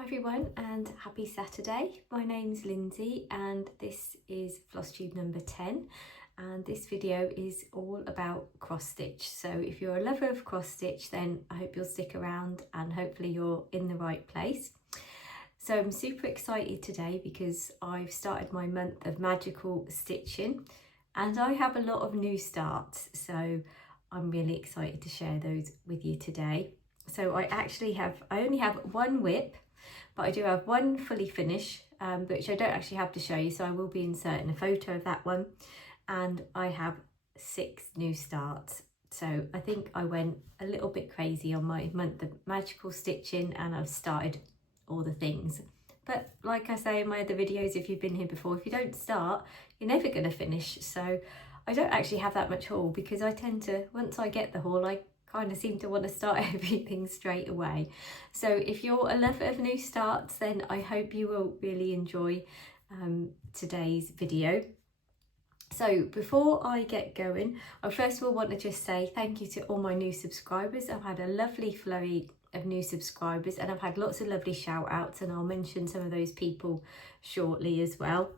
Hi everyone and happy Saturday. My name's Lynsey and this is Flosstube number 10, and this video is all about cross stitch. So if you're a lover of cross stitch, then I hope you'll stick around and hopefully you're in the right place. So I'm super excited today because I've started my month of magical stitching and I have a lot of new starts, so I'm really excited to share those with you today. So I only have one whip, but I do have one fully finished, which I don't actually have to show you, so I will be inserting a photo of that one. And I have 6 new starts. So I think I went a little bit crazy on my month of magical stitching and I've started all the things. But like I say in my other videos, if you've been here before, if you don't start, you're never going to finish. So I don't actually have that much haul because I tend to, once I get the haul, I kind of seem to want to start everything straight away. So if you're a lover of new starts, then I hope you will really enjoy today's video. So before I get going, I first of all want to just say thank you to all my new subscribers. I've had a lovely flurry of new subscribers and I've had lots of lovely shout outs, and I'll mention some of those people shortly as well.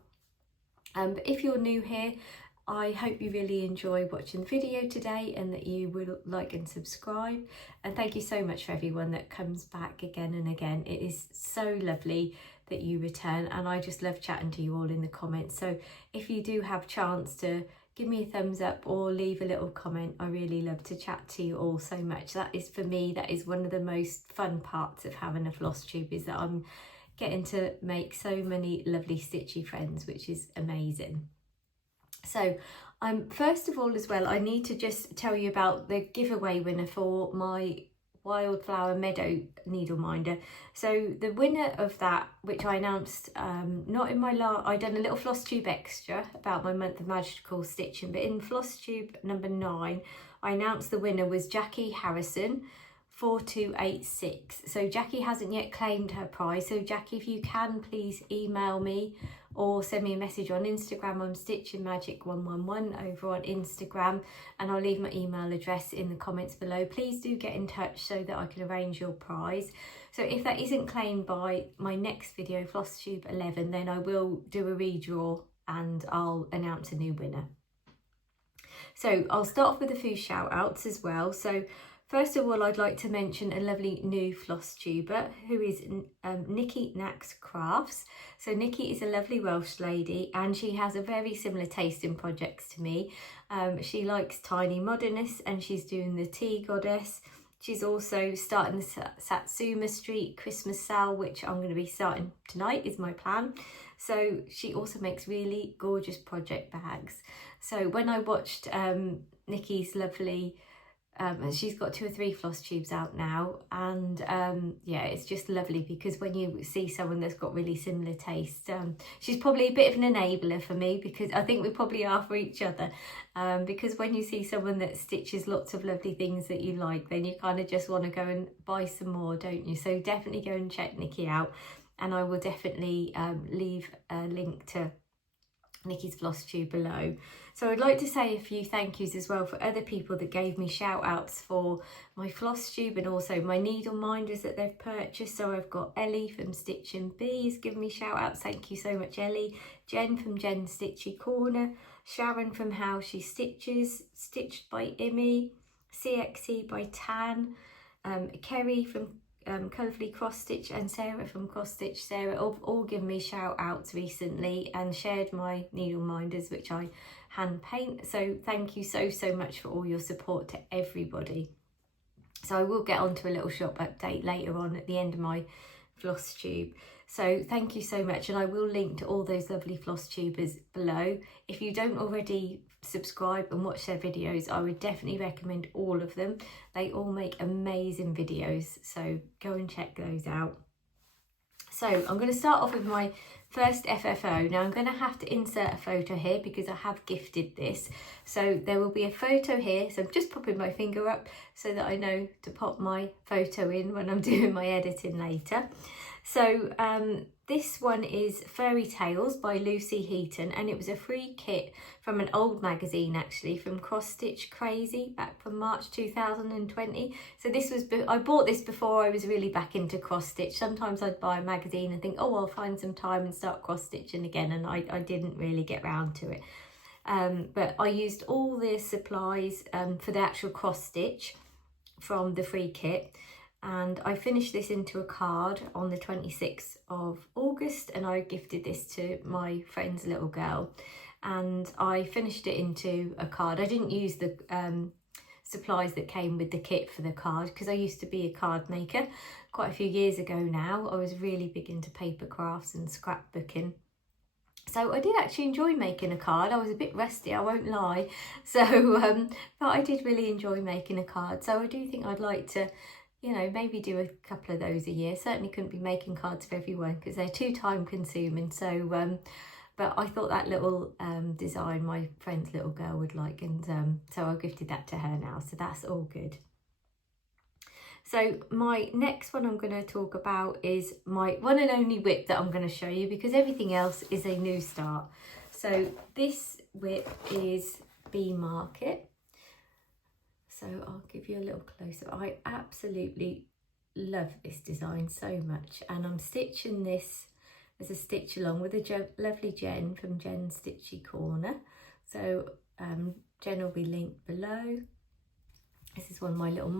But if you're new here, I hope you really enjoy watching the video today and that you will like and subscribe. And thank you so much for everyone that comes back again and again. It is so lovely that you return, and I just love chatting to you all in the comments. So if you do have chance to give me a thumbs up or leave a little comment, I really love to chat to you all so much. That is, for me, that is one of the most fun parts of having a floss tube, is that I'm getting to make so many lovely stitchy friends, which is amazing. So first of all as well, I need to just tell you about the giveaway winner for my Wildflower Meadow needle minder. So the winner of that, which I announced not in my I done a little floss tube extra about my month of magical stitching, but in floss tube number 9 I announced the winner was Jackie Harrison 4286. So Jackie hasn't yet claimed her prize, so Jackie, if you can, please email me or send me a message on Instagram. I'm Stitching Magic 111 over on Instagram, and I'll leave my email address in the comments below. Please do get in touch so that I can arrange your prize. So if that isn't claimed by my next video, Flosstube 11, then I will do a redraw and I'll announce a new winner. So I'll start off with a few shout outs as well. So first of all, I'd like to mention a lovely new floss tuber who is Nikki Nax Crafts. So Nikki is a lovely Welsh lady and she has a very similar taste in projects to me. She likes tiny modernists and she's doing the tea goddess. She's also starting the Satsuma Street Christmas sale, which I'm going to be starting tonight, is my plan. So she also makes really gorgeous project bags. So when I watched Nikki's lovely she's got 2 or 3 floss tubes out now, and yeah, it's just lovely because when you see someone that's got really similar taste, she's probably a bit of an enabler for me, because I think we probably are for each other, because when you see someone that stitches lots of lovely things that you like, then you kind of just want to go and buy some more, don't you? So definitely go and check Nikki out, and I will definitely leave a link to Nikki's floss tube below. So I'd like to say a few thank yous as well for other people that gave me shout outs for my floss tube and also my needle minders that they've purchased. So I've got Ellie from Stitching Bees giving me shout outs. Thank you so much, Ellie. Jen from Jen's Stitchy Corner, Sharon from How She Stitches, Stitched by Immy, CXE by Tan, Kerry from Colourfully Cross Stitch, and Sarah from Cross Stitch Sarah all given me shout outs recently and shared my needle minders, which I hand paint. So thank you so much for all your support to everybody. So I will get onto a little shop update later on at the end of my floss tube. So thank you so much, and I will link to all those lovely floss tubers below. If you don't already subscribe and watch their videos, I would definitely recommend all of them. They all make amazing videos, so go and check those out. So I'm going to start off with my first FFO. Now I'm going to have to insert a photo here because I have gifted this. So there will be a photo here. So I'm just popping my finger up so that I know to pop my photo in when I'm doing my editing later. So this one is Fairy Tales by Lucy Heaton, and it was a free kit from an old magazine actually, from Cross Stitch Crazy back from March 2020. So this was, I bought this before I was really back into cross stitch. Sometimes I'd buy a magazine and think, oh, I'll find some time and start cross stitching again, and I didn't really get round to it. But I used all the supplies for the actual cross stitch from the free kit. And I finished this into a card on the 26th of August, and I gifted this to my friend's little girl. And I finished it into a card. I didn't use the supplies that came with the kit for the card because I used to be a card maker quite a few years ago now. I was really big into paper crafts and scrapbooking. So I did actually enjoy making a card. I was a bit rusty, I won't lie. So, but I did really enjoy making a card. So I do think I'd like to, you know, maybe do a couple of those a year. Certainly couldn't be making cards for everyone because they're too time consuming. So, but I thought that little design my friend's little girl would like, and so I gifted that to her now. So that's all good. So my next one I'm going to talk about is my one and only whip that I'm going to show you, because everything else is a new start. So this whip is Bee Market. So I'll give you a little close-up. I absolutely love this design so much, and I'm stitching this as a stitch along with a lovely Jen from Jen's Stitchy Corner. So Jen will be linked below. This is one of my little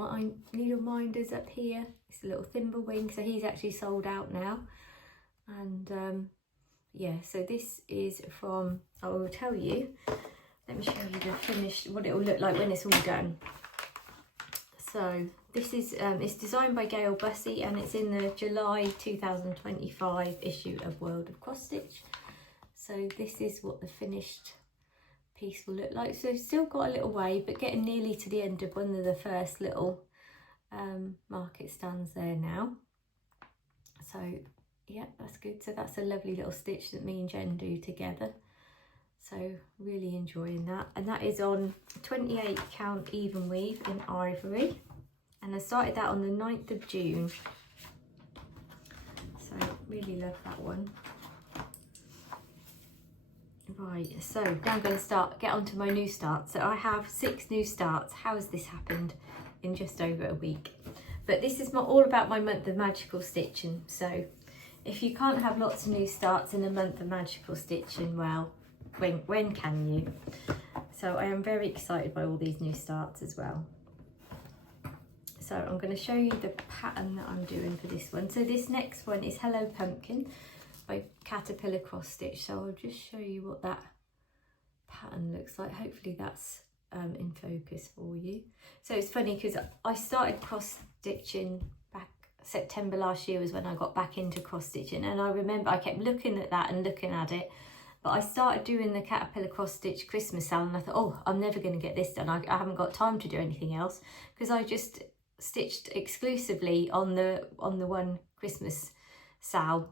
needle minders up here. It's a little Thimblewing, so he's actually sold out now. And yeah, so this is from, I will tell you, let me show you the finished, what it will look like when it's all done. So this is, it's designed by Gail Bussey, and it's in the July 2025 issue of World of Cross Stitch. So this is what the finished piece will look like. So still got a little way, but getting nearly to the end of one of the first little market stands there now. So yeah, that's good. So that's a lovely little stitch that me and Jen do together. So really enjoying that, and that is on 28 count even weave in ivory, and I started that on the 9th of June. So really love that one. Right, so now I'm going to get on to my new starts. So I have 6 new starts. How has this happened in just over a week? But this is all about my month of magical stitching. So if you can't have lots of new starts in a month of magical stitching, well, when can you? So I am very excited by all these new starts as well. So I'm going to show you the pattern that I'm doing for this one. So this next one is Hello Pumpkin by Caterpillar Cross Stitch. So I'll just show you what that pattern looks like. Hopefully that's in focus for you. So it's funny because I started cross stitching back September last year was when I got back into cross stitching, and I remember I kept looking at that and looking at it. But I started doing the Caterpillar Cross Stitch Christmas sale, and I thought, oh, I'm never going to get this done. I haven't got time to do anything else, because I just stitched exclusively on the one Christmas sale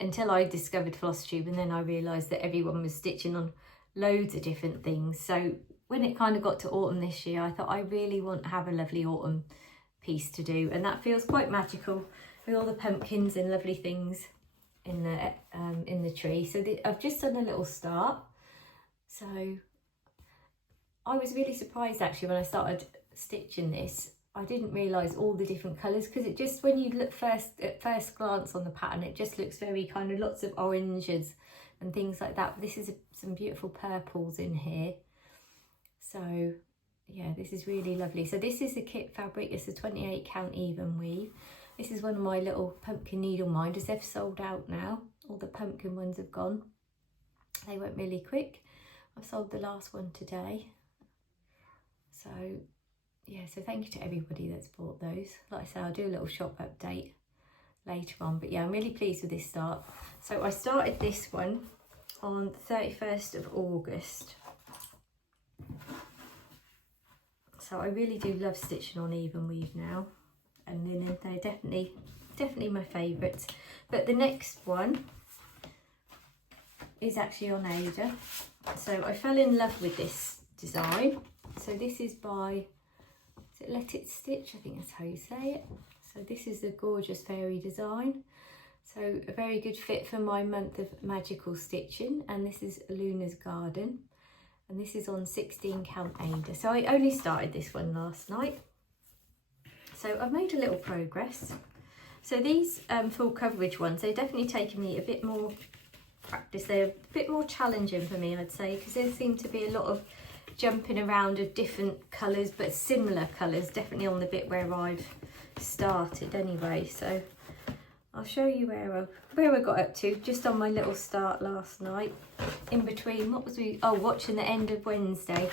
until I discovered Flosstube, and then I realised that everyone was stitching on loads of different things. So when it kind of got to autumn this year, I thought I really want to have a lovely autumn piece to do, and that feels quite magical with all the pumpkins and lovely things in the tree. So I've just done a little start. So I was really surprised actually when I started stitching this. I didn't realise all the different colours, because it just, when you look at first glance on the pattern, it just looks very kind of lots of oranges and things like that. But this is some beautiful purples in here. So yeah, this is really lovely. So this is the kit fabric. It's a 28 count even weave. This is one of my little pumpkin needle minders. They've sold out now. All the pumpkin ones have gone. They went really quick. I sold the last one today. So yeah, so thank you to everybody that's bought those. Like I say, I'll do a little shop update later on. But yeah, I'm really pleased with this start. So I started this one on the 31st of August. So I really do love stitching on even weave now. And linen, they're definitely my favourites. But the next one is actually on Ada. So I fell in love with this design. So this is by, is it Let It Stitch? I think that's how you say it. So this is a gorgeous fairy design. So a very good fit for my month of magical stitching. And this is Luna's Garden. And this is on 16 count Ada. So I only started this one last night. So I've made a little progress. So these full coverage ones, they're definitely taking me a bit more practice. They're a bit more challenging for me, I'd say, because there seem to be a lot of jumping around of different colours, but similar colours, definitely on the bit where I've started anyway. So I'll show you where I got up to, just on my little start last night. In between, what was we, oh, watching the end of Wednesday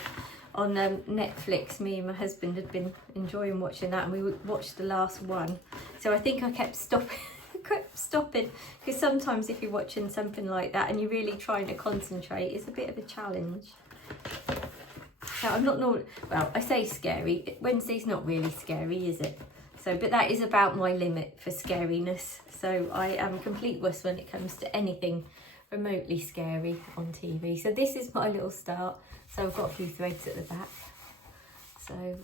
on Netflix. Me and my husband had been enjoying watching that, and we watched the last one. So I think I kept stopping, because sometimes if you're watching something like that and you're really trying to concentrate, it's a bit of a challenge. Now I'm not normal, well, I say scary, Wednesday's not really scary, is it? So, but that is about my limit for scariness. So I am a complete wuss when it comes to anything remotely scary on TV. So this is my little start. So I've got a few threads at the back. So,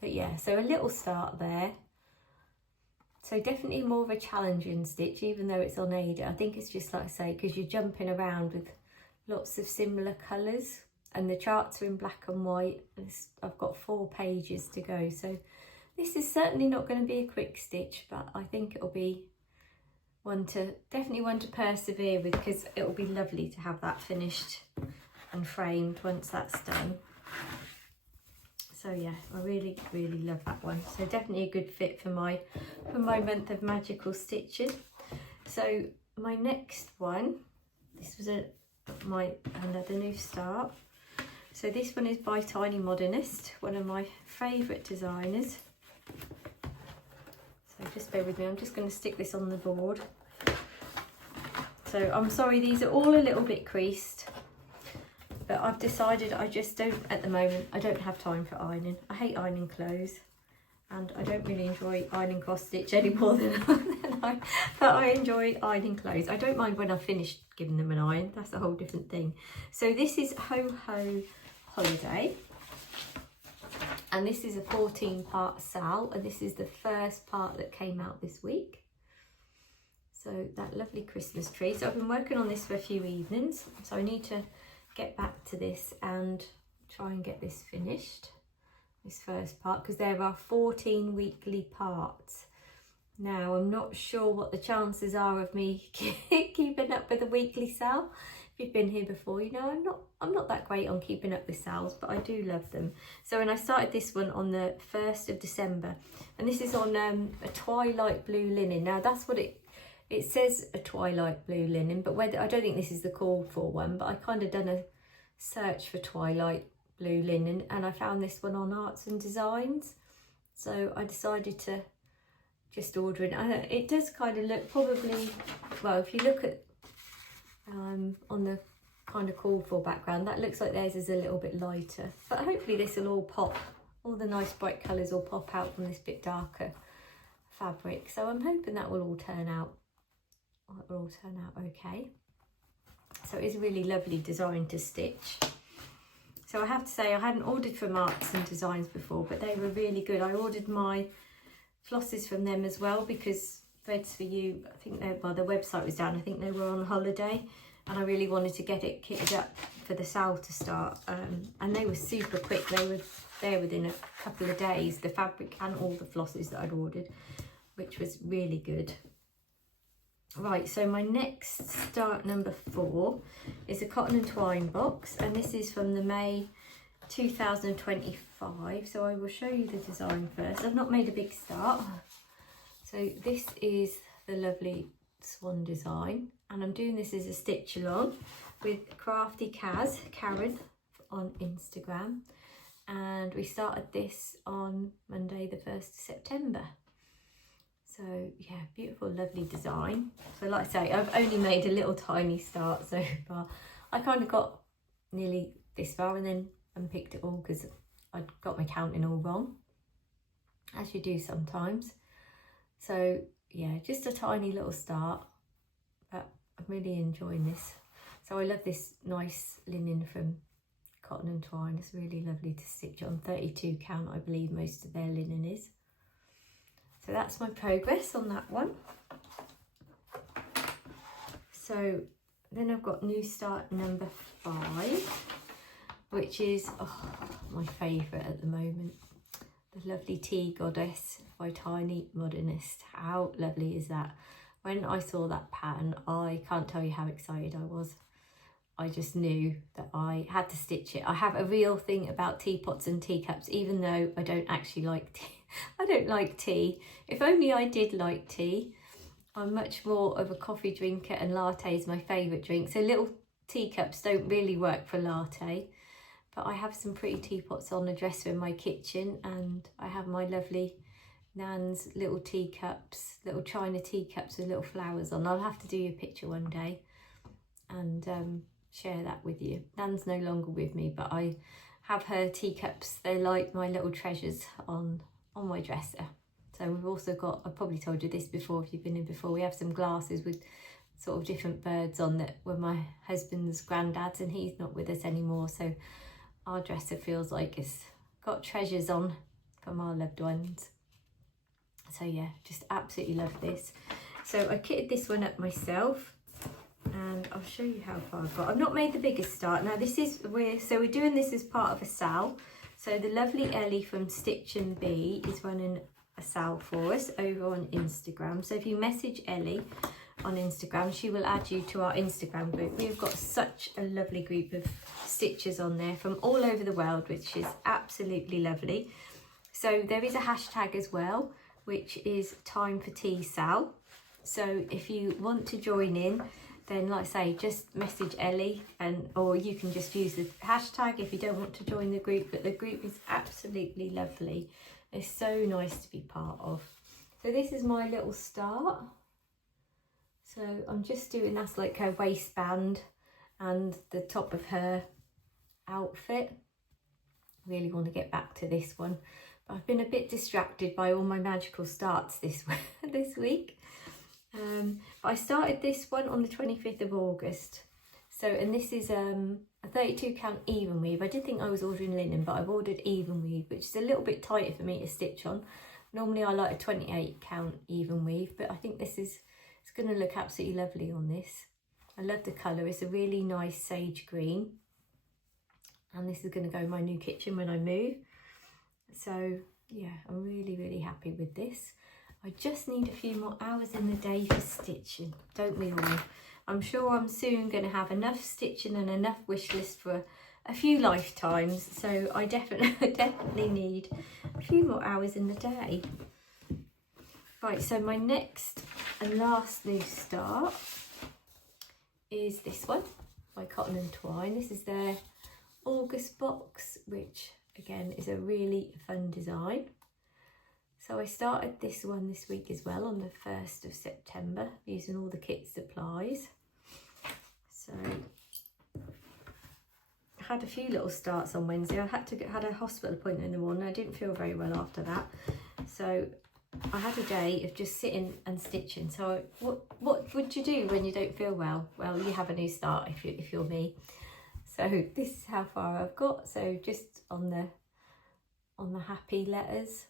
but yeah, so a little start there. So definitely more of a challenging stitch, even though it's on Ada. I think it's just like I say, because you're jumping around with lots of similar colours, and the charts are in black and white. I've got 4 pages to go. So this is certainly not going to be a quick stitch, but I think it'll be definitely one to persevere with, because it'll be lovely to have that finished and framed once that's done. So yeah, I really love that one. So definitely a good fit for my month of magical stitching. So my next one, this was another new start. So this one is by Tiny Modernist, one of my favourite designers. So just bear with me, I'm just going to stick this on the board. So I'm sorry, these are all a little bit creased, but I've decided I just don't, at the moment, I don't have time for ironing. I hate ironing clothes, and I don't really enjoy ironing cross stitch any more than I enjoy ironing clothes. I don't mind when I've finished giving them an iron, that's a whole different thing. So this is Ho Ho Holiday. And this is a 14-part Sal, and this is the first part that came out this week. So that lovely Christmas tree. So I've been working on this for a few evenings, so I need to get back to this and try and get this finished, this first part, because there are 14 weekly parts. Now I'm not sure what the chances are of me keeping up with a weekly Sal. If you've been here before, you know I'm not that great on keeping up with Sals, but I do love them. So when I started this one on the 1st of December, and this is on a twilight blue linen. Now that's what it says, a twilight blue linen, but whether, I don't think this is the called for one, but I kind of done a search for twilight blue linen, and I found this one on Arts and Designs. So I decided to just order it. It does kind of look probably, well, if you look at on the kind of called for background, that looks like theirs is a little bit lighter, but hopefully this will all pop, all the nice bright colours will pop out from this bit darker fabric. So I'm hoping that will all turn out okay. So it's a really lovely design to stitch. So I have to say, I hadn't ordered from Arts and Designs before, but they were really good. I ordered my flosses from them as well, because Threads for You, I think well, their website was down, I think they were on holiday, and I really wanted to get it kitted up for the Sal to start, and they were super quick. They were there within a couple of days, the fabric and all the flosses that I'd ordered, which was really good. Right, so my next start, number 4, is a cotton and twine box, and this is from the May 2025. So I will show you the design first. I've not made a big start. So this is the lovely swan design, and I'm doing this as a stitch along with Crafty Karen on Instagram, and we started this on Monday the 1st of September. So yeah, beautiful, lovely design. So like I say, I've only made a little tiny start so far. I kind of got nearly this far and then unpicked it all because I'd got my counting all wrong, as you do sometimes. So yeah, just a tiny little start, but I'm really enjoying this. So I love this nice linen from Cotton and Twine. It's really lovely to stitch on. 32 count, I believe most of their linen is. So that's my progress on that one. So then I've got new start number 5, which is my favourite at the moment. The lovely Tea Goddess by Tiny Modernist. How lovely is that? When I saw that pattern, I can't tell you how excited I was. I just knew that I had to stitch it. I have a real thing about teapots and teacups, even though I don't actually like tea. I don't like tea. If only I did like tea. I'm much more of a coffee drinker, and latte is my favourite drink. So little teacups don't really work for latte. But I have some pretty teapots on the dresser in my kitchen, and I have my lovely Nan's little teacups, little china teacups with little flowers on. I'll have to do you a picture one day and share that with you. Nan's no longer with me, but I have her teacups. They're like my little treasures on my dresser. So we've also got, I've probably told you this before if you've been in before, we have some glasses with sort of different birds on that were my husband's granddad's, and he's not with us anymore. So our dresser feels like it's got treasures on from our loved ones. So yeah, just absolutely love this. So I kitted this one up myself, and I'll show you how far I've got. I've not made the biggest start. Now this is, we're doing this as part of a sal. So the lovely Ellie from Stitch and Bee is running a sal for us over on Instagram. So if you message Ellie on Instagram, she will add you to our Instagram group. We've got such a lovely group of stitchers on there from all over the world, which is absolutely lovely. So there is a hashtag as well, which is Time for Tea Sal. So if you want to join in, then like I say, just message Ellie, or you can just use the hashtag if you don't want to join the group. But the group is absolutely lovely. It's so nice to be part of. So this is my little start. So I'm just doing, that's like her waistband and the top of her outfit. Really want to get back to this one, but I've been a bit distracted by all my magical starts this week. But I started this one on the 25th of August. So, and this is a 32 count even weave. I did think I was ordering linen, but I've ordered even weave, which is a little bit tighter for me to stitch on. Normally I like a 28 count even weave, but I think this is, it's going to look absolutely lovely on this. I love the colour. It's a really nice sage green. And this is going to go in my new kitchen when I move. So yeah, I'm really, really happy with this. I just need a few more hours in the day for stitching, don't we all? I'm sure I'm soon going to have enough stitching and enough wish list for a few lifetimes. So I definitely need a few more hours in the day. Right, so my next and last new start is this one by Cotton and Twine. This is their August box, which again is a really fun design. So I started this one this week as well on the 1st of September using all the kit supplies. So I had a few little starts on Wednesday. I had a hospital appointment in the morning. I didn't feel very well after that. So I had a day of just sitting and stitching. So what would you do when you don't feel well? Well, you have a new start if you're me. So this is how far I've got. So just on the happy letters.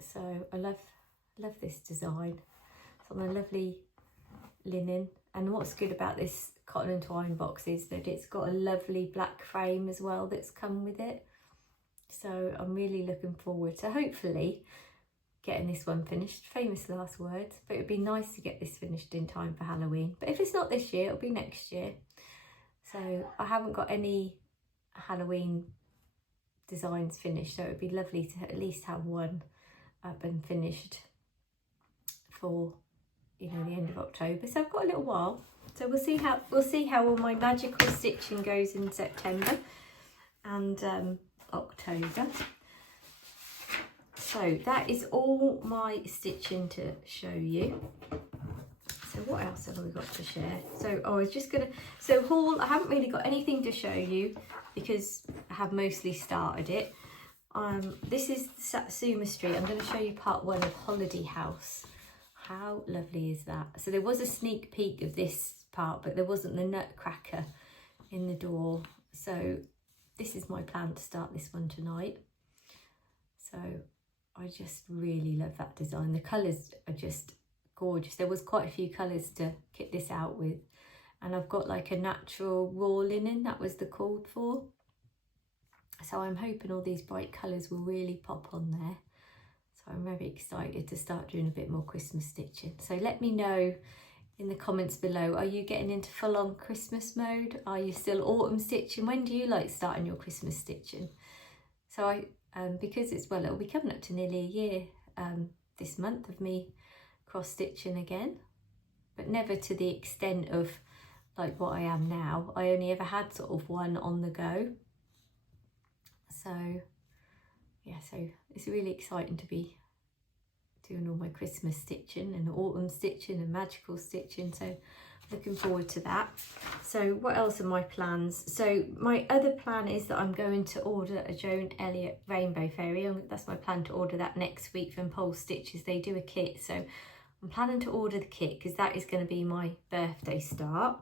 So I love this design. It's on a lovely linen, and what's good about this Cotton and Twine box is that it's got a lovely black frame as well that's come with it. So I'm really looking forward to hopefully getting this one finished. Famous last words, but it'd be nice to get this finished in time for Halloween. But if it's not this year, it'll be next year. So I haven't got any Halloween designs finished, so it'd be lovely to at least have one up and finished for, you know, the end of October. So I've got a little while. So we'll see how all my magical stitching goes in September and October. So that is all my stitching to show you. So what else have we got to share? So I was just gonna, so haul, I haven't really got anything to show you because I have mostly started it. This is Satsuma Street. I'm going to show you part 1 of Holiday House. How lovely is that? So there was a sneak peek of this part, but there wasn't the nutcracker in the door. So this is my plan to start this one tonight. So I just really love that design. The colours are just gorgeous. There was quite a few colours to kit this out with. And I've got like a natural raw linen, that was the called for. So I'm hoping all these bright colours will really pop on there. So I'm very excited to start doing a bit more Christmas stitching. So let me know in the comments below, are you getting into full-on Christmas mode? Are you still autumn stitching? When do you like starting your Christmas stitching? So because it'll be coming up to nearly a year this month of me cross stitching again, but never to the extent of like what I am now. I only ever had sort of one on the go. So yeah, so it's really exciting to be doing all my Christmas stitching and autumn stitching and magical stitching, so looking forward to that. So what else are my plans? So my other plan is that I'm going to order a Joan Elliott Rainbow Fairy. That's my plan, to order that next week from Pole Stitches. They do a kit, so I'm planning to order the kit because that is going to be my birthday start.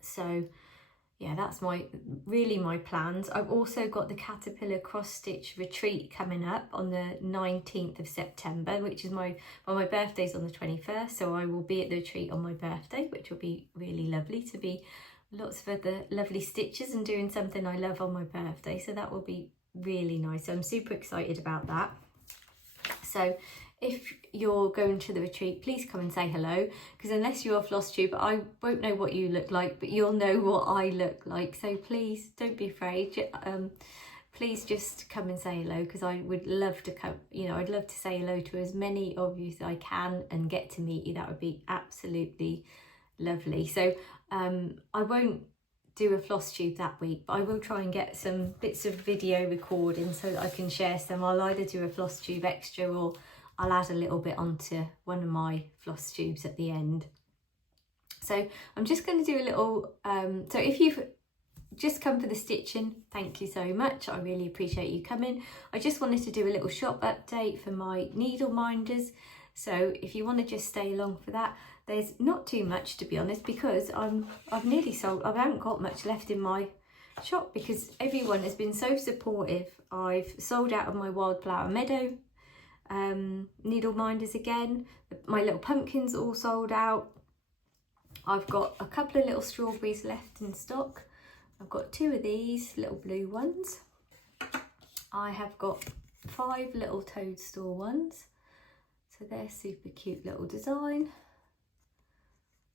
So yeah, that's really my plans. I've also got the Caterpillar Cross Stitch Retreat coming up on the 19th of September, which is my birthday's on the 21st, so I will be at the retreat on my birthday, which will be really lovely, to be lots of other lovely stitches and doing something I love on my birthday. So that will be really nice. So I'm super excited about that. So if you're going to the retreat, please come and say hello, because unless you're a Flosstube, I won't know what you look like, but you'll know what I look like. So please don't be afraid. Please just come and say hello, because I would love to come. I'd love to say hello to as many of you as I can and get to meet you. That would be absolutely lovely. So I won't do a Flosstube that week, but I will try and get some bits of video recording so that I can share some. I'll either do a Flosstube extra, or I'll add a little bit onto one of my Flosstubes at the end. So I'm just going to do a little, so if you've just come for the stitching, thank you so much. I really appreciate you coming. I just wanted to do a little shop update for my needle minders. So if you want to just stay along for that, there's not too much, to be honest, because I've nearly sold. I haven't got much left in my shop because everyone has been so supportive. I've sold out of my Wildflower Meadow needle minders again. My little pumpkins all sold out. I've got a couple of little strawberries left in stock. I've got 2 of these little blue ones. I have got 5 little toadstool ones, so they're super cute little design.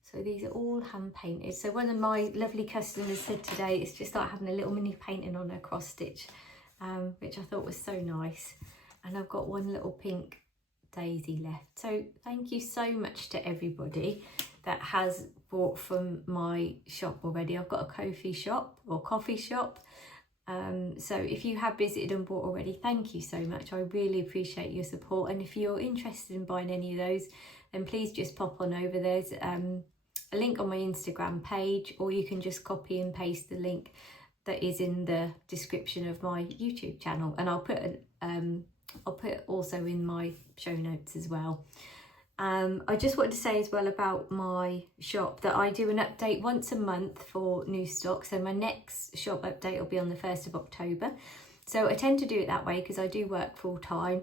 So these are all hand painted. So one of my lovely customers said today it's just like having a little mini painting on her cross stitch, which I thought was so nice. And I've got 1 little pink daisy left. So thank you so much to everybody that has bought from my shop already. I've got a Ko-fi shop or coffee shop. So if you have visited and bought already, thank you so much. I really appreciate your support. And if you're interested in buying any of those, then please just pop on over. There's a link on my Instagram page, or you can just copy and paste the link that is in the description of my YouTube channel. And I'll put it also in my show notes as well. I just wanted to say as well about my shop that I do an update once a month for new stock. So my next shop update will be on the 1st of October. So I tend to do it that way because I do work full time.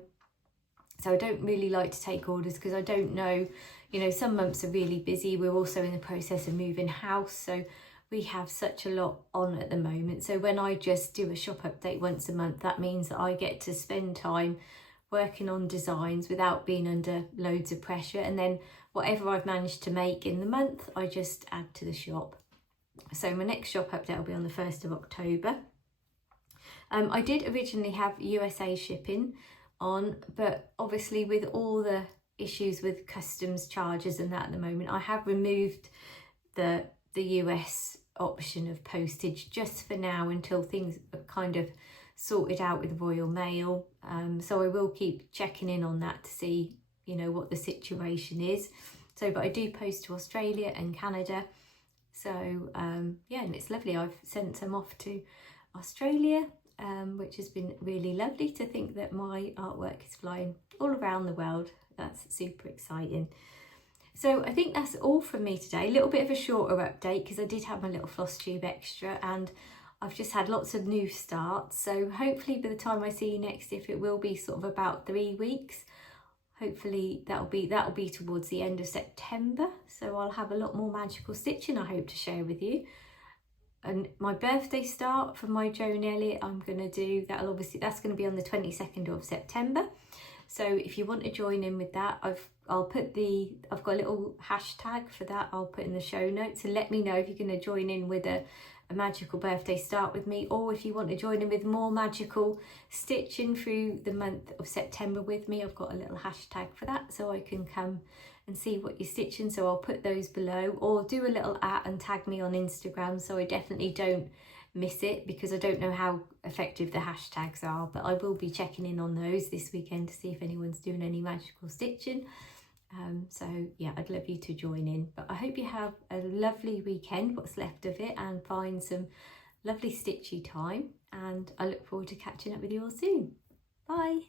So I don't really like to take orders because I don't know, some months are really busy. We're also in the process of moving house. So we have such a lot on at the moment. So when I just do a shop update once a month, that means that I get to spend time working on designs without being under loads of pressure. And then whatever I've managed to make in the month, I just add to the shop. So my next shop update will be on the 1st of October. I did originally have USA shipping on, but obviously with all the issues with customs charges and that at the moment, I have removed the US option of postage just for now until things are kind of sorted out with Royal Mail. So I will keep checking in on that to see, what the situation is. So, but I do post to Australia and Canada. So, yeah, and it's lovely. I've sent some off to Australia, which has been really lovely to think that my artwork is flying all around the world. that's super exciting. So I think that's all from me today. A little bit of a shorter update because I did have my little floss tube extra, and I've just had lots of new starts. So hopefully by the time I see you next, if it will be sort of about 3 weeks, hopefully that'll be towards the end of September. So I'll have a lot more magical stitching I hope to share with you. And my birthday start for my Joan Elliott, I'm going to do that. That's going to be on the 22nd of September. So if you want to join in with that, I've got a little hashtag for that. I'll put in the show notes, and let me know if you're going to join in with a magical birthday start with me, or if you want to join in with more magical stitching through the month of September with me. I've got a little hashtag for that, so I can come and see what you're stitching. So I'll put those below, or do a little @ and tag me on Instagram, so I definitely don't miss it, because I don't know how effective the hashtags are, but I will be checking in on those this weekend to see if anyone's doing any magical stitching. So yeah, I'd love you to join in. But I hope you have a lovely weekend, what's left of it, and find some lovely stitchy time, and I look forward to catching up with you all soon. Bye.